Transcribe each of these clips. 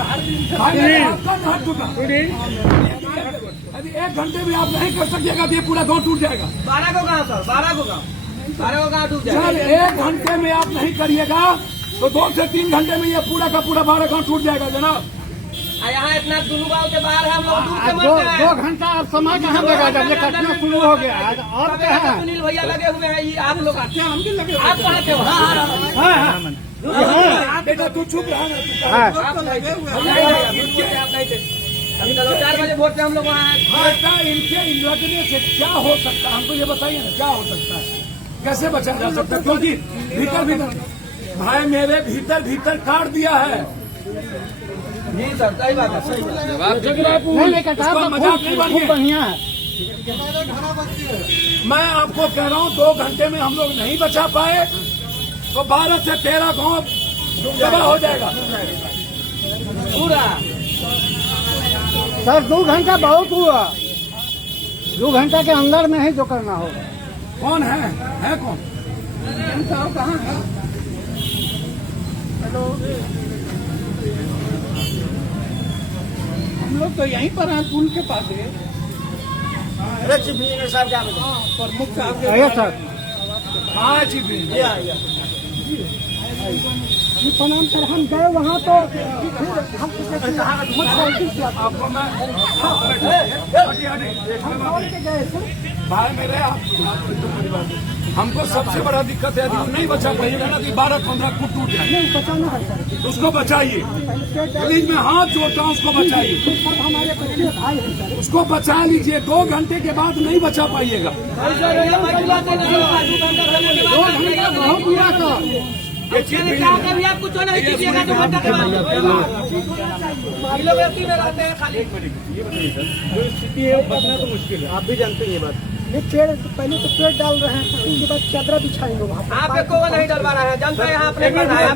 आपका हाथ टूटा, यदि 1 घंटे में आप नहीं कर सकिएगा तो ये पूरा गाँव टूट जाएगा। 12 को कहाँ सर, 12 को कहाँ टूट जाएगा। सर 1 घंटे में आप नहीं करिएगा तो 2 से 3 घंटे में ये पूरा का पूरा 12 गाँव टूट जाएगा जनाब। यहाँ इतना दुनू गाँव के बाहर हम लोग दूर से मर गए। 2 घंटा आप समय कहाँ लगा जब ये कटना शुरू हो गया आज और क्या है। सुनील भैया लगे हुए हैं, ये आप लोग हम भी लगे आप कहाँ थे वहाँ? बेटा तू चुप रहा ना। आप नहीं थे। अभी 4 बजे वोट पे हम लोग वहाँ बेटा इनके लगने से क्या हो सकता है हमको ये बताइए ना, क्या हो सकता है, कैसे बचा जा सकता है? क्योंकि भीतर भाई मेरे भीतर काट दिया है। जी सर, सही बात है, सही बात उसका मजाक नहीं बनिए। बढ़िया है। मैं आपको कह रहा हूँ 2 घंटे में हम लोग नहीं बचा पाए तो 12 से 13 गाँव तबाह हो जाएगा पूरा। सर 2 घंटा बहुत हुआ, 2 घंटा के अंदर में ही जो करना होगा। कौन है कौन? कहाँ है? हम लोग तो यहीं पर हैं, पुल के पास है। अरे चीफ इंजीनियर साहब क्या प्रमुख साहब आइए सर। हाँ चीफ इंजीनियर प्रणाम सर, हम गए वहाँ तो आपको मैं भाई मेरे हमको सबसे बड़ा दिक्कत है यदि वो नहीं बचा पाइएगा ना तो 12-15 फुट टूट जाए। बचाना है सर, उसको बचाइए, प्लीज मैं हाथ जोड़ता हूँ, उसको बचाइए, सब हमारे बच्चे भाई हैं सर। उसको बचा लीजिए। 2 घंटे के बाद नहीं बचा पाइएगा। 2 घंटा बहुत हुआ सर। कभी आप कुछ नहीं कीजिएगा 2 घंटा के बाद में रहते हैं खाली। जो स्थिति है बचना तो मुश्किल है, आप भी जानते हैं ये बात। ये पेड़ पहले तो पेड़ डाल रहे हैं, उसके बाद चादरा बिछाएंगे वहाँ। आप एक को नहीं डलवा रहा है, जनता यहाँ अपने कर रहा है।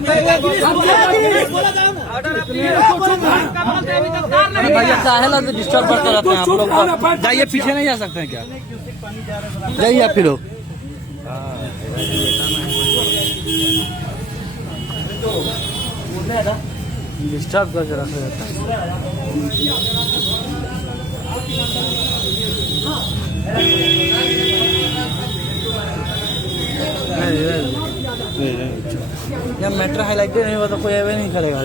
भैया चाहे ना तो डिस्टर्ब करते रहते हैं आप लोग। जाइए, पीछे नहीं जा सकते हैं क्या? जाइए आप फिर डिस्टर्ब करके रखे रहता है। मेट्रो हाईलाइट नहीं हुआ तो कोई अवे नहीं करेगा।